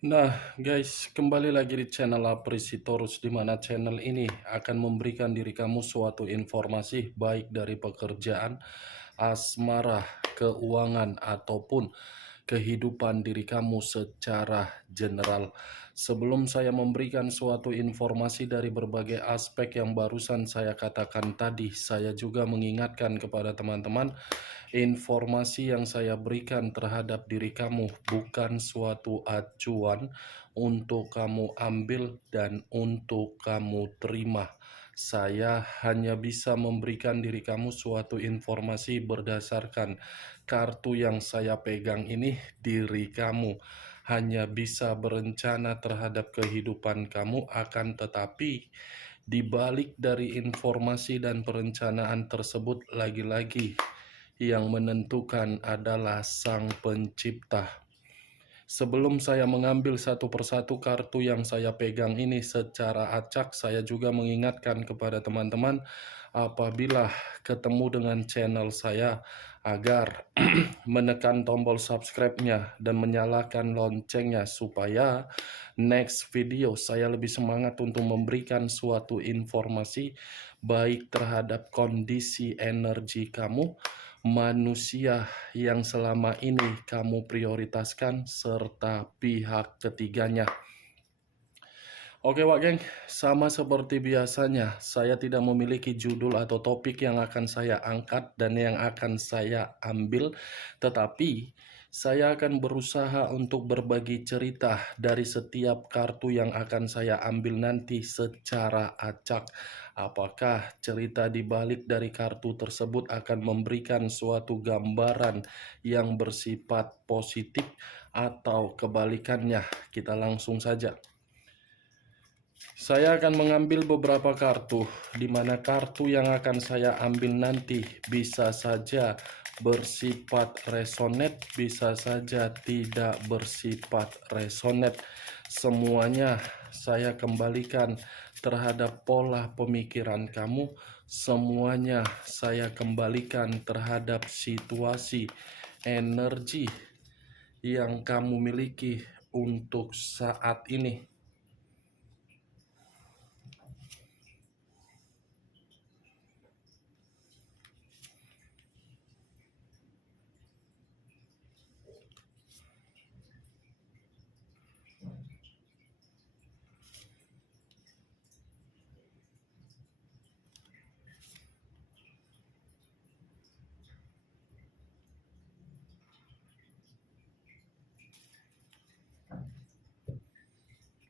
Nah, guys, kembali lagi di channel Aprisitorus, di mana channel ini akan memberikan diri kamu suatu informasi baik dari pekerjaan, asmara, keuangan, ataupun kehidupan diri kamu secara general. Sebelum saya memberikan suatu informasi dari berbagai aspek yang barusan saya katakan tadi, saya juga mengingatkan kepada teman-teman, informasi yang saya berikan terhadap diri kamu bukan suatu acuan untuk kamu ambil dan untuk kamu terima. Saya hanya bisa memberikan diri kamu suatu informasi berdasarkan kartu yang saya pegang ini. Diri kamu hanya bisa berencana terhadap kehidupan kamu, akan tetapi di balik dari informasi dan perencanaan tersebut, lagi-lagi yang menentukan adalah Sang Pencipta. Sebelum saya mengambil satu persatu kartu yang saya pegang ini secara acak, saya juga mengingatkan kepada teman-teman apabila ketemu dengan channel saya agar menekan tombol subscribe-nya dan menyalakan loncengnya supaya next video saya lebih semangat untuk memberikan suatu informasi baik terhadap kondisi energi kamu, manusia yang selama ini kamu prioritaskan, serta pihak ketiganya. Oke Wak Geng, sama seperti biasanya, saya tidak memiliki judul atau topik yang akan saya angkat dan yang akan saya ambil, tetapi saya akan berusaha untuk berbagi cerita dari setiap kartu yang akan saya ambil nanti secara acak. Apakah cerita di balik dari kartu tersebut akan memberikan suatu gambaran yang bersifat positif atau kebalikannya? Kita langsung saja. Saya akan mengambil beberapa kartu, di mana kartu yang akan saya ambil nanti bisa saja bersifat resonate, bisa saja tidak bersifat resonate. Semuanya saya kembalikan terhadap pola pemikiran kamu, semuanya saya kembalikan terhadap situasi energi yang kamu miliki untuk saat ini.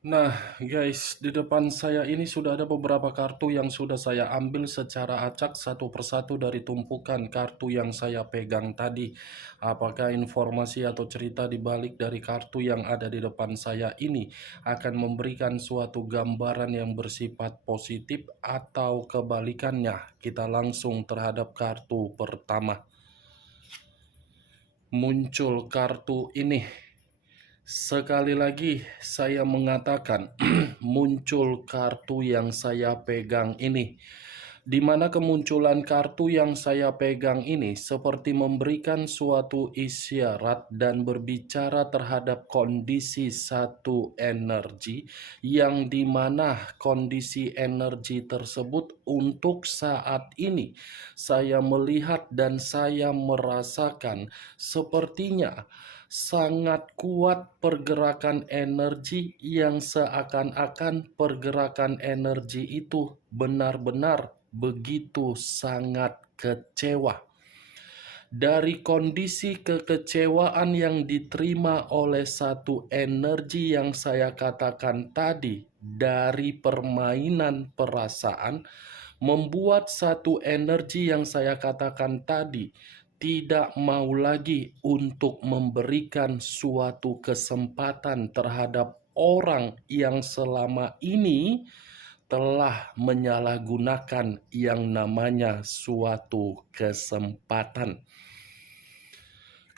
Nah guys, di depan saya ini sudah ada beberapa kartu yang sudah saya ambil secara acak satu persatu dari tumpukan kartu yang saya pegang tadi. Apakah informasi atau cerita di balik dari kartu yang ada di depan saya ini akan memberikan suatu gambaran yang bersifat positif atau kebalikannya? Kita langsung terhadap kartu pertama. Muncul kartu ini. Sekali lagi saya mengatakan muncul kartu yang saya pegang ini, di mana kemunculan kartu yang saya pegang ini seperti memberikan suatu isyarat dan berbicara terhadap kondisi satu energi, yang dimana kondisi energi tersebut untuk saat ini saya melihat dan saya merasakan sepertinya sangat kuat pergerakan energi, yang seakan-akan pergerakan energi itu benar-benar begitu sangat kecewa. Dari kondisi kekecewaan yang diterima oleh satu energi yang saya katakan tadi, dari permainan perasaan, membuat satu energi yang saya katakan tadi tidak mau lagi untuk memberikan suatu kesempatan terhadap orang yang selama ini telah menyalahgunakan yang namanya suatu kesempatan.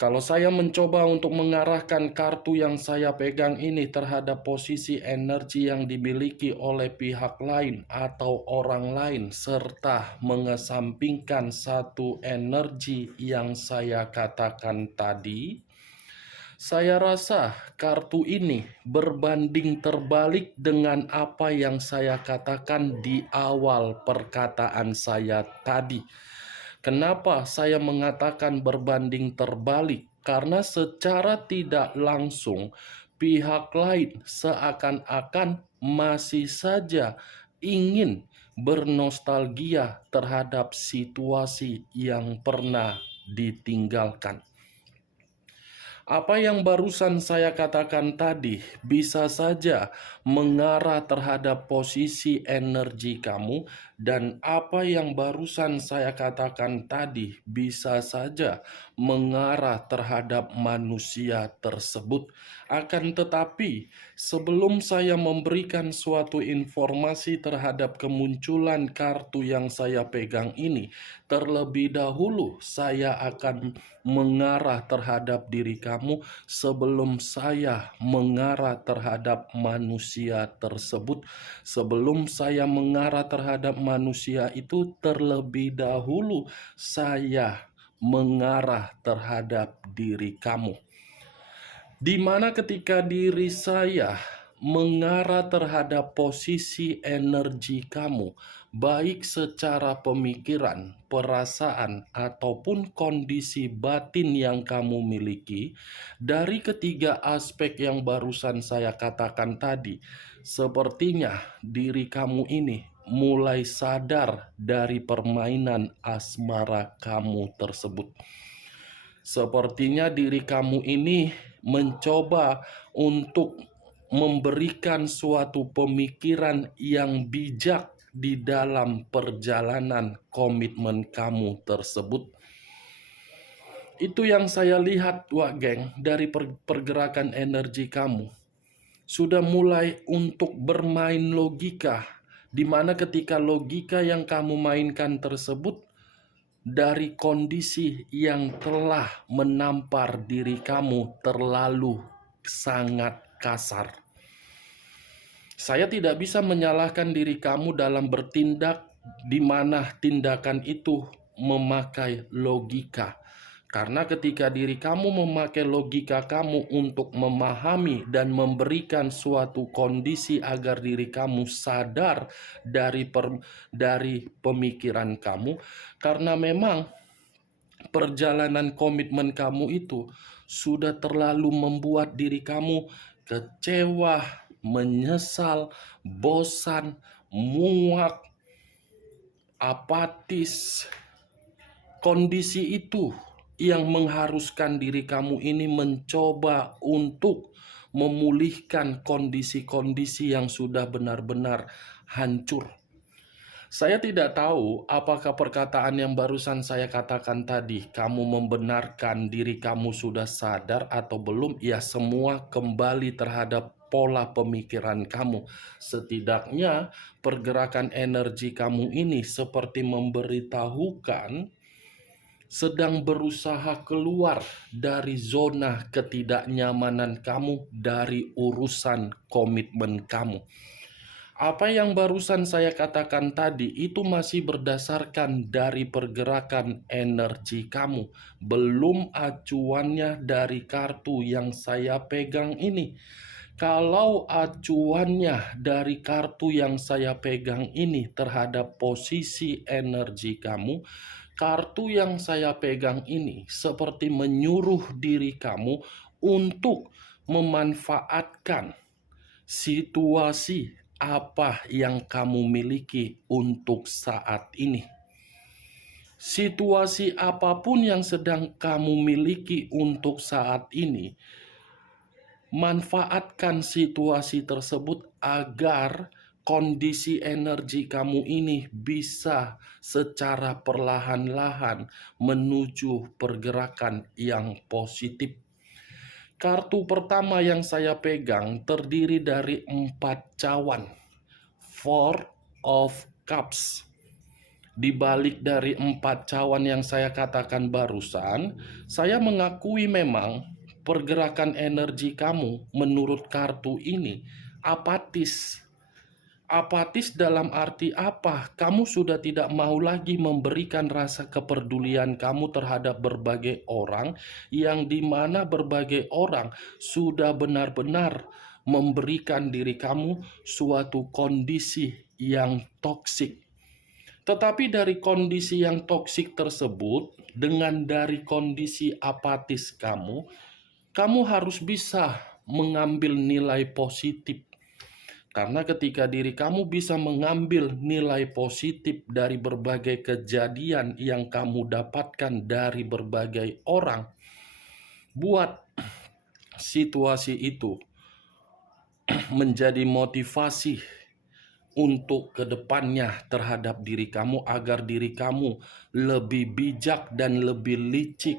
Kalau saya mencoba untuk mengarahkan kartu yang saya pegang ini terhadap posisi energi yang dimiliki oleh pihak lain atau orang lain, serta mengesampingkan satu energi yang saya katakan tadi, Saya rasa kartu ini berbanding terbalik dengan apa yang saya katakan di awal perkataan saya tadi. Kenapa saya mengatakan berbanding terbalik? Karena secara tidak langsung pihak lain seakan-akan masih saja ingin bernostalgia terhadap situasi yang pernah ditinggalkan. Apa yang barusan saya katakan tadi bisa saja mengarah terhadap posisi energi kamu, dan apa yang barusan saya katakan tadi bisa saja mengarah terhadap manusia tersebut. Akan tetapi, sebelum saya memberikan suatu informasi terhadap kemunculan kartu yang saya pegang ini, terlebih dahulu saya akan mengarah terhadap diri kamu sebelum saya mengarah terhadap manusia tersebut. Sebelum saya mengarah terhadap manusia itu, terlebih dahulu saya mengarah terhadap diri kamu. Di mana ketika diri saya mengarah terhadap posisi energi kamu, baik secara pemikiran, perasaan, ataupun kondisi batin yang kamu miliki, dari ketiga aspek yang barusan saya katakan tadi, sepertinya diri kamu ini mulai sadar dari permainan asmara kamu tersebut. Sepertinya diri kamu ini mencoba untuk memberikan suatu pemikiran yang bijak di dalam perjalanan komitmen kamu tersebut. Itu yang saya lihat, Wak Geng, dari pergerakan energi kamu. Sudah mulai untuk bermain logika, di mana ketika logika yang kamu mainkan tersebut dari kondisi yang telah menampar diri kamu terlalu sangat kasar. Saya tidak bisa menyalahkan diri kamu dalam bertindak di mana tindakan itu memakai logika. Karena ketika diri kamu memakai logika kamu untuk memahami dan memberikan suatu kondisi agar diri kamu sadar dari pemikiran kamu, karena memang perjalanan komitmen kamu itu sudah terlalu membuat diri kamu kecewa, menyesal, bosan, muak, apatis. Kondisi itu yang mengharuskan diri kamu ini mencoba untuk memulihkan kondisi-kondisi yang sudah benar-benar hancur. Saya tidak tahu apakah perkataan yang barusan saya katakan tadi, kamu membenarkan diri kamu sudah sadar atau belum. Ya, semua kembali terhadap pola pemikiran kamu. Setidaknya pergerakan energi kamu ini seperti memberitahukan sedang berusaha keluar dari zona ketidaknyamanan kamu dari urusan komitmen kamu. Apa yang barusan saya katakan tadi itu masih berdasarkan dari pergerakan energi kamu, belum acuannya dari kartu yang saya pegang ini. Kalau acuannya dari kartu yang saya pegang ini terhadap posisi energi kamu, kartu yang saya pegang ini seperti menyuruh diri kamu untuk memanfaatkan situasi apa yang kamu miliki untuk saat ini. Situasi apapun yang sedang kamu miliki untuk saat ini, manfaatkan situasi tersebut agar kondisi energi kamu ini bisa secara perlahan-lahan menuju pergerakan yang positif. Kartu pertama yang saya pegang terdiri dari 4 cawan. Four of Cups. Di balik dari 4 cawan yang saya katakan barusan, saya mengakui memang pergerakan energi kamu menurut kartu ini apatis. Apatis dalam arti apa? Kamu sudah tidak mau lagi memberikan rasa kepedulian kamu terhadap berbagai orang, yang dimana berbagai orang sudah benar-benar memberikan diri kamu suatu kondisi yang toksik. Tetapi dari kondisi yang toksik tersebut, dengan dari kondisi apatis kamu harus bisa mengambil nilai positif. Karena ketika diri kamu bisa mengambil nilai positif dari berbagai kejadian yang kamu dapatkan dari berbagai orang, buat situasi itu menjadi motivasi untuk kedepannya terhadap diri kamu, agar diri kamu lebih bijak dan lebih licik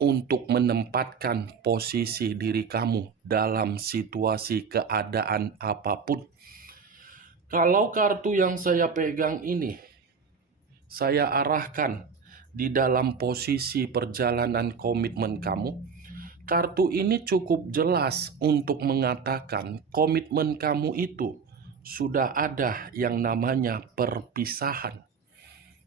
untuk menempatkan posisi diri kamu dalam situasi keadaan apapun. Kalau kartu yang saya pegang ini, saya arahkan di dalam posisi perjalanan komitmen kamu. Kartu ini cukup jelas untuk mengatakan komitmen kamu itu sudah ada yang namanya perpisahan.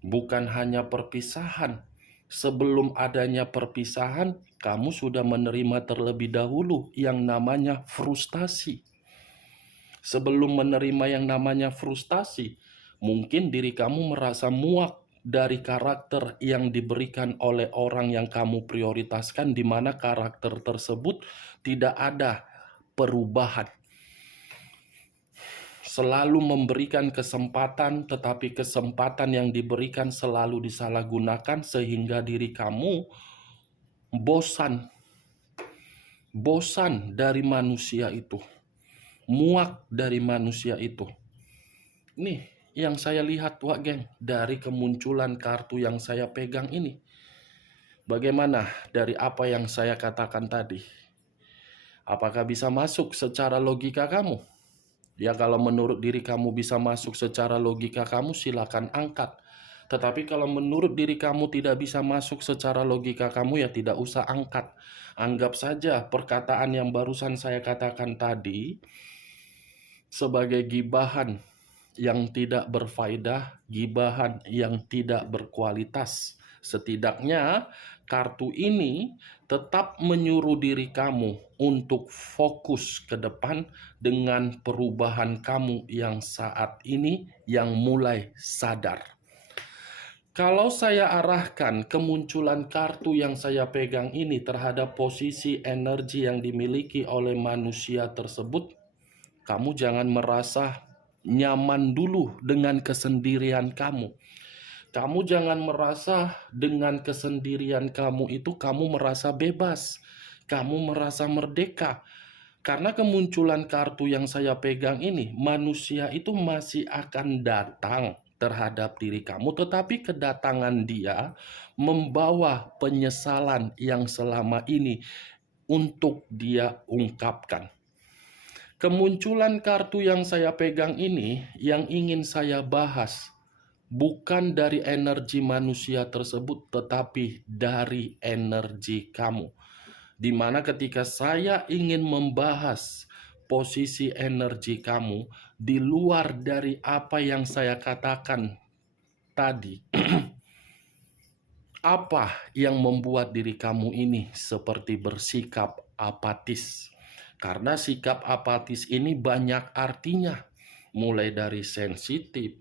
Bukan hanya perpisahan, sebelum adanya perpisahan, kamu sudah menerima terlebih dahulu yang namanya frustasi. Sebelum menerima yang namanya frustasi, mungkin diri kamu merasa muak dari karakter yang diberikan oleh orang yang kamu prioritaskan, di mana karakter tersebut tidak ada perubahan. Selalu memberikan kesempatan, tetapi kesempatan yang diberikan selalu disalahgunakan, sehingga diri kamu bosan dari manusia itu, muak dari manusia itu. Nih yang saya lihat, Wak Geng, dari kemunculan kartu yang saya pegang ini. Bagaimana dari apa yang saya katakan tadi? Apakah bisa masuk secara logika kamu? Ya, kalau menurut diri kamu bisa masuk secara logika kamu, silakan angkat. Tetapi kalau menurut diri kamu tidak bisa masuk secara logika kamu, ya tidak usah angkat. Anggap saja perkataan yang barusan saya katakan tadi sebagai gibahan yang tidak berfaedah, gibahan yang tidak berkualitas. Setidaknya kartu ini tetap menyuruh diri kamu untuk fokus ke depan dengan perubahan kamu yang saat ini yang mulai sadar. Kalau saya arahkan kemunculan kartu yang saya pegang ini terhadap posisi energi yang dimiliki oleh manusia tersebut, kamu jangan merasa nyaman dulu dengan kesendirian kamu. Kamu jangan merasa dengan kesendirian kamu itu kamu merasa bebas, kamu merasa merdeka. Karena kemunculan kartu yang saya pegang ini, manusia itu masih akan datang terhadap diri kamu, tetapi kedatangan dia membawa penyesalan yang selama ini untuk dia ungkapkan. Kemunculan kartu yang saya pegang ini yang ingin saya bahas bukan dari energi manusia tersebut, tetapi dari energi kamu. Di mana ketika saya ingin membahas posisi energi kamu di luar dari apa yang saya katakan tadi, apa yang membuat diri kamu ini seperti bersikap apatis? Karena sikap apatis ini banyak artinya, mulai dari sensitif,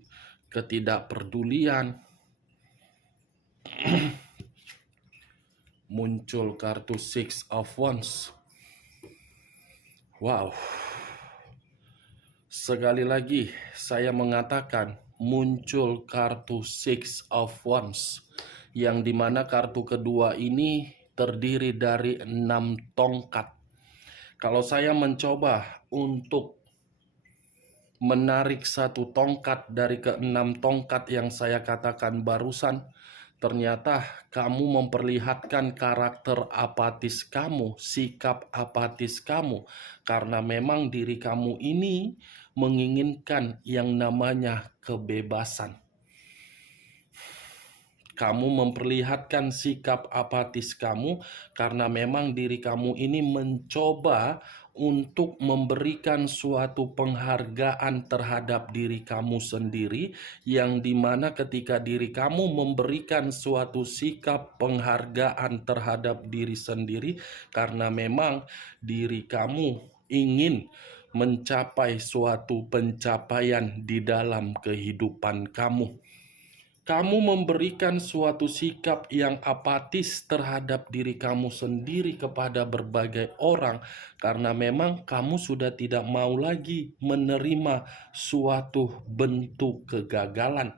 ketidakpedulian. Muncul kartu Six of Wands. Wow. Sekali lagi saya mengatakan muncul kartu Six of Wands, yang dimana kartu kedua ini terdiri dari 6 tongkat. Kalau saya mencoba untuk menarik satu tongkat dari ke-6 tongkat yang saya katakan barusan, ternyata kamu memperlihatkan karakter apatis kamu, sikap apatis kamu, karena memang diri kamu ini menginginkan yang namanya kebebasan. Kamu memperlihatkan sikap apatis kamu karena memang diri kamu ini mencoba untuk memberikan suatu penghargaan terhadap diri kamu sendiri, yang dimana ketika diri kamu memberikan suatu sikap penghargaan terhadap diri sendiri, karena memang diri kamu ingin mencapai suatu pencapaian di dalam kehidupan kamu. Kamu memberikan suatu sikap yang apatis terhadap diri kamu sendiri kepada berbagai orang, karena memang kamu sudah tidak mau lagi menerima suatu bentuk kegagalan,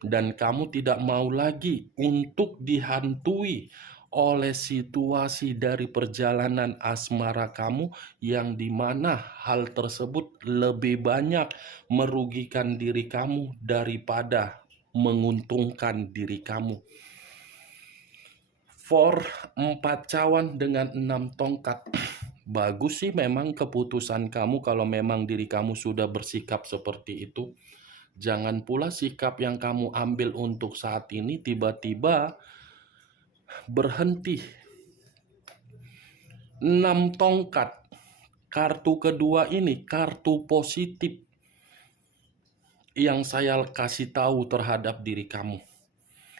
dan kamu tidak mau lagi untuk dihantui oleh situasi dari perjalanan asmara kamu, yang dimana hal tersebut lebih banyak merugikan diri kamu daripada menguntungkan diri kamu. For 4 cawan dengan 6 tongkat. Bagus sih memang keputusan kamu kalau memang diri kamu sudah bersikap seperti itu. Jangan pula sikap yang kamu ambil untuk saat ini tiba-tiba berhenti. 6 tongkat. Kartu kedua ini kartu positif yang saya kasih tahu terhadap diri kamu.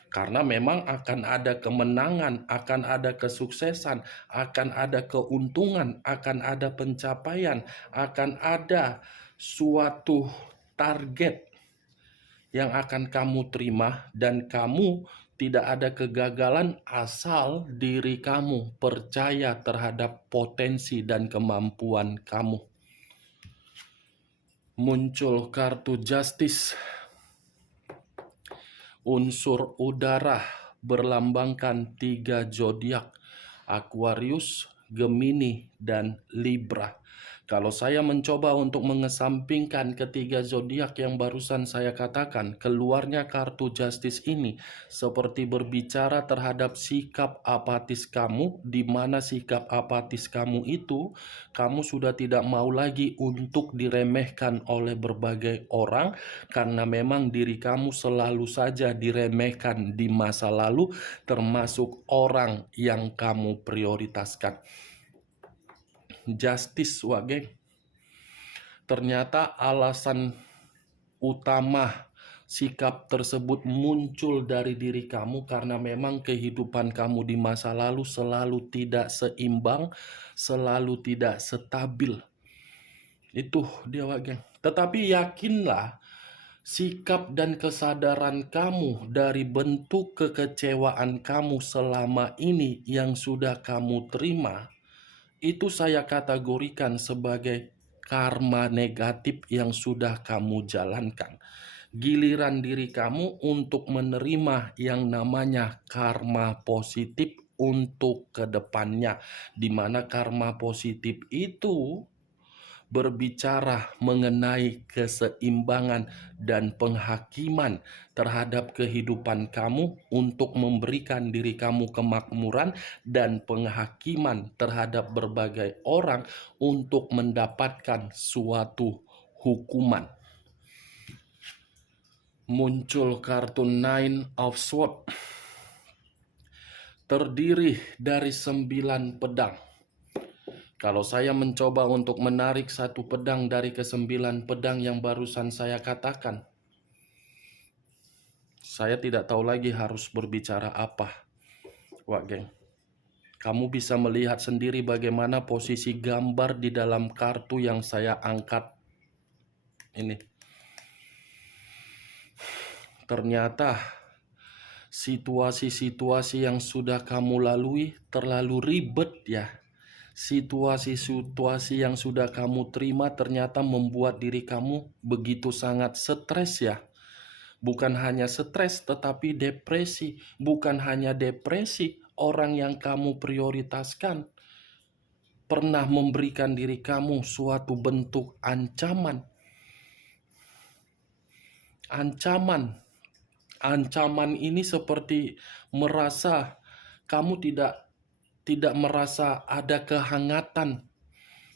Karena memang akan ada kemenangan, akan ada kesuksesan, akan ada keuntungan, akan ada pencapaian, akan ada suatu target yang akan kamu terima, dan kamu tidak ada kegagalan asal diri kamu percaya terhadap potensi dan kemampuan kamu. Muncul kartu Justice. Unsur udara berlambangkan 3 zodiak: Aquarius, Gemini, dan Libra. Kalau saya mencoba untuk mengesampingkan ketiga zodiak yang barusan saya katakan, keluarnya kartu Justice ini seperti berbicara terhadap sikap apatis kamu, di mana sikap apatis kamu itu, kamu sudah tidak mau lagi untuk diremehkan oleh berbagai orang, karena memang diri kamu selalu saja diremehkan di masa lalu, termasuk orang yang kamu prioritaskan. Justice, wage. Ternyata alasan utama sikap tersebut muncul dari diri kamu karena memang kehidupan kamu di masa lalu selalu tidak seimbang, selalu tidak stabil. Itu dia, wage. Tetapi yakinlah, sikap dan kesadaran kamu dari bentuk kekecewaan kamu selama ini yang sudah kamu terima, itu saya kategorikan sebagai karma negatif yang sudah kamu jalankan. Giliran diri kamu untuk menerima yang namanya karma positif untuk kedepannya, di mana karma positif itu berbicara mengenai keseimbangan dan penghakiman terhadap kehidupan kamu untuk memberikan diri kamu kemakmuran, dan penghakiman terhadap berbagai orang untuk mendapatkan suatu hukuman. Muncul kartu Nine of Swords, terdiri dari 9 pedang. Kalau saya mencoba untuk menarik satu pedang dari ke-9 pedang yang barusan saya katakan, saya tidak tahu lagi harus berbicara apa. Wah, geng. Kamu bisa melihat sendiri bagaimana posisi gambar di dalam kartu yang saya angkat ini. Ternyata situasi-situasi yang sudah kamu lalui terlalu ribet ya. Situasi-situasi yang sudah kamu terima ternyata membuat diri kamu begitu sangat stres ya. Bukan hanya stres, tetapi depresi. Bukan hanya depresi, orang yang kamu prioritaskan pernah memberikan diri kamu suatu bentuk ancaman. Ancaman ini seperti merasa kamu tidak merasa ada kehangatan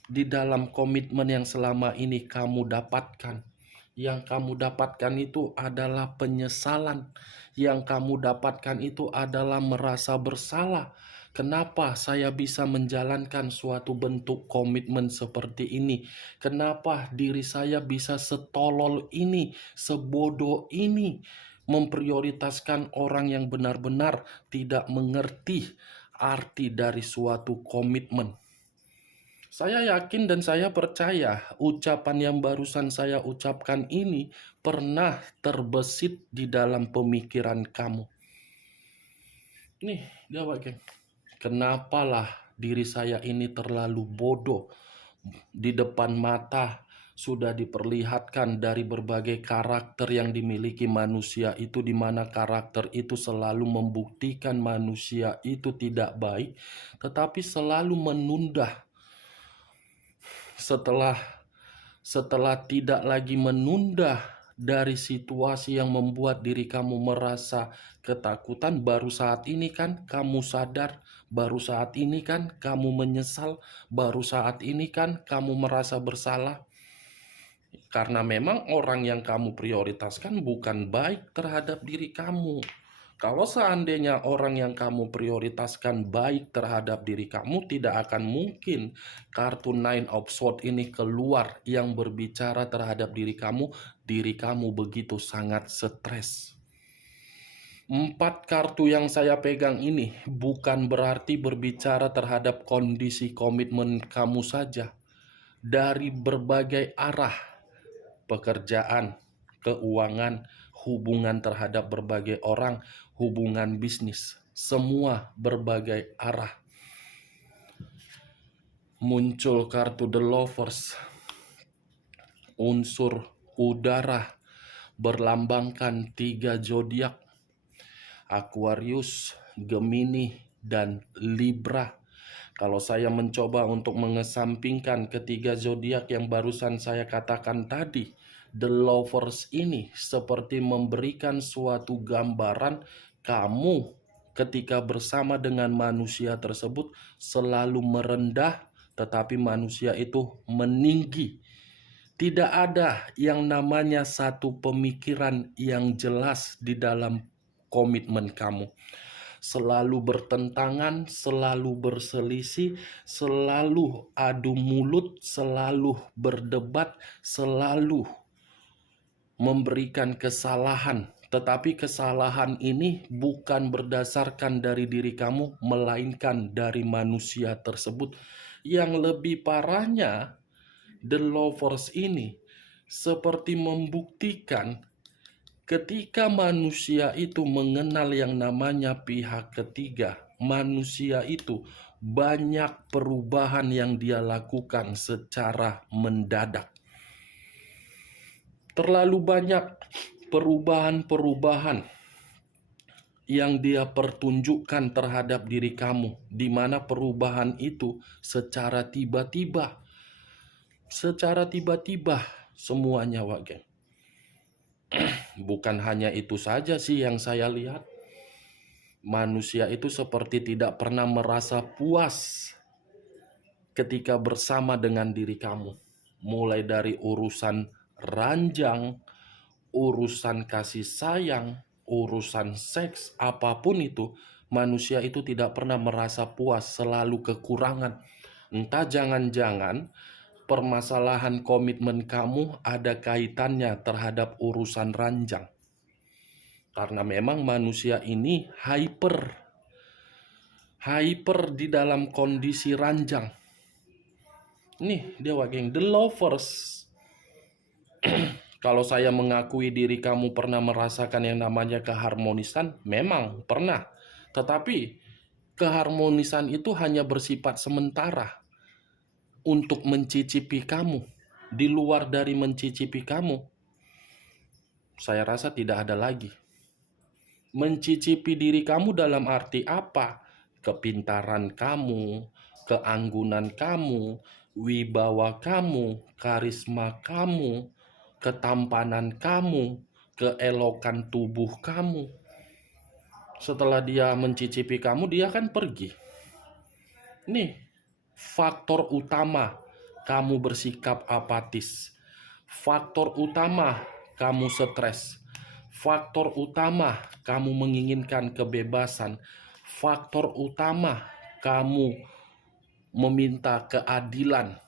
di dalam komitmen yang selama ini kamu dapatkan. Yang kamu dapatkan itu adalah penyesalan. Yang kamu dapatkan itu adalah merasa bersalah. Kenapa saya bisa menjalankan suatu bentuk komitmen seperti ini? Kenapa diri saya bisa setolol ini, sebodoh ini, memprioritaskan orang yang benar-benar tidak mengerti arti dari suatu komitmen? Saya yakin dan saya percaya ucapan yang barusan saya ucapkan ini pernah terbesit di dalam pemikiran kamu. Nih, jawab, geng. Kenapalah diri saya ini terlalu bodoh? Di depan mata sudah diperlihatkan dari berbagai karakter yang dimiliki manusia itu, di mana karakter itu selalu membuktikan manusia itu tidak baik, tetapi selalu menunda. Setelah tidak lagi menunda dari situasi yang membuat diri kamu merasa ketakutan, baru saat ini kan kamu sadar, baru saat ini kan kamu menyesal, baru saat ini kan kamu merasa bersalah. Karena memang orang yang kamu prioritaskan bukan baik terhadap diri kamu. Kalau seandainya orang yang kamu prioritaskan baik terhadap diri kamu, tidak akan mungkin kartu Nine of Swords ini keluar yang berbicara terhadap diri kamu begitu sangat stres. 4 kartu yang saya pegang ini bukan berarti berbicara terhadap kondisi komitmen kamu saja. Dari berbagai arah, pekerjaan, keuangan, hubungan terhadap berbagai orang, hubungan bisnis, semua berbagai arah. Muncul kartu The Lovers, unsur udara, berlambangkan 3 zodiak, Aquarius, Gemini, dan Libra. Kalau saya mencoba untuk mengesampingkan ketiga zodiak yang barusan saya katakan tadi, The Lovers ini seperti memberikan suatu gambaran kamu ketika bersama dengan manusia tersebut selalu merendah, tetapi manusia itu meninggi. Tidak ada yang namanya satu pemikiran yang jelas di dalam komitmen kamu. Selalu bertentangan, selalu berselisih, selalu adu mulut, selalu berdebat, selalu memberikan kesalahan. Tetapi kesalahan ini bukan berdasarkan dari diri kamu, melainkan dari manusia tersebut. Yang lebih parahnya, The Lovers ini seperti membuktikan ketika manusia itu mengenal yang namanya pihak ketiga, manusia itu banyak perubahan yang dia lakukan secara mendadak. Terlalu banyak perubahan-perubahan yang dia pertunjukkan terhadap diri kamu, di mana perubahan itu secara tiba-tiba semuanya, Wak Geng. Bukan hanya itu saja sih yang saya lihat. Manusia itu seperti tidak pernah merasa puas ketika bersama dengan diri kamu. Mulai dari urusan ranjang, urusan kasih sayang, urusan seks, apapun itu, manusia itu tidak pernah merasa puas, selalu kekurangan. Entah jangan-jangan permasalahan komitmen kamu ada kaitannya terhadap urusan ranjang. Karena memang manusia ini hyper di dalam kondisi ranjang. Nih dia, geng, The Lovers. Kalau saya mengakui diri kamu pernah merasakan yang namanya keharmonisan, memang pernah. Tetapi keharmonisan itu hanya bersifat sementara untuk mencicipi kamu. Di luar dari mencicipi kamu, saya rasa tidak ada lagi. Mencicipi diri kamu dalam arti apa? Kepintaran kamu, keanggunan kamu, wibawa kamu, karisma kamu, ketampanan kamu, keelokan tubuh kamu. Setelah dia mencicipi kamu, dia akan pergi. Nih, faktor utama kamu bersikap apatis. Faktor utama kamu stres. Faktor utama kamu menginginkan kebebasan. Faktor utama kamu meminta keadilan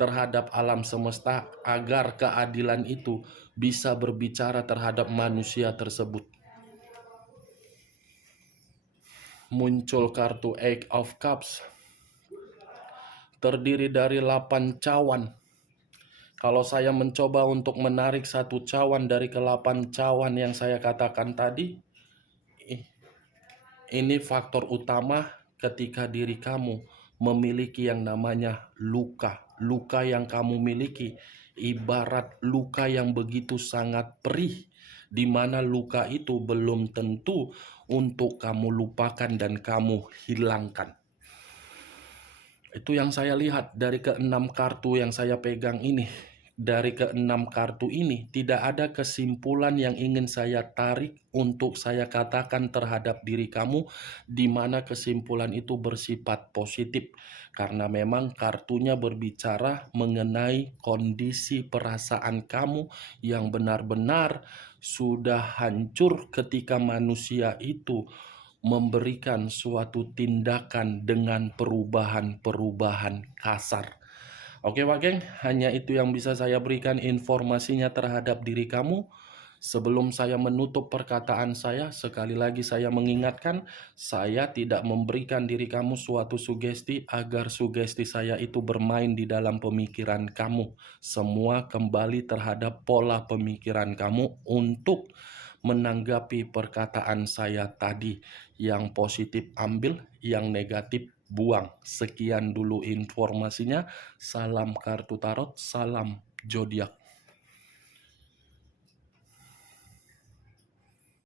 terhadap alam semesta agar keadilan itu bisa berbicara terhadap manusia tersebut. Muncul kartu Eight of Cups, terdiri dari 8 cawan. Kalau saya mencoba untuk menarik satu cawan dari ke-8 cawan yang saya katakan tadi, ini faktor utama ketika diri kamu memiliki yang namanya luka. Luka yang kamu miliki ibarat luka yang begitu sangat perih, di mana luka itu belum tentu untuk kamu lupakan dan kamu hilangkan. Itu yang saya lihat dari ke-6 kartu yang saya pegang ini. Dari ke-6 kartu ini tidak ada kesimpulan yang ingin saya tarik untuk saya katakan terhadap diri kamu, di mana kesimpulan itu bersifat positif. Karena memang kartunya berbicara mengenai kondisi perasaan kamu yang benar-benar sudah hancur ketika manusia itu memberikan suatu tindakan dengan perubahan-perubahan kasar. Oke Pak Geng, hanya itu yang bisa saya berikan informasinya terhadap diri kamu. Sebelum saya menutup perkataan saya, sekali lagi saya mengingatkan, saya tidak memberikan diri kamu suatu sugesti agar sugesti saya itu bermain di dalam pemikiran kamu. Semua kembali terhadap pola pemikiran kamu untuk menanggapi perkataan saya tadi. Yang positif ambil, yang negatif buang. Sekian dulu informasinya. Salam kartu tarot, salam zodiak.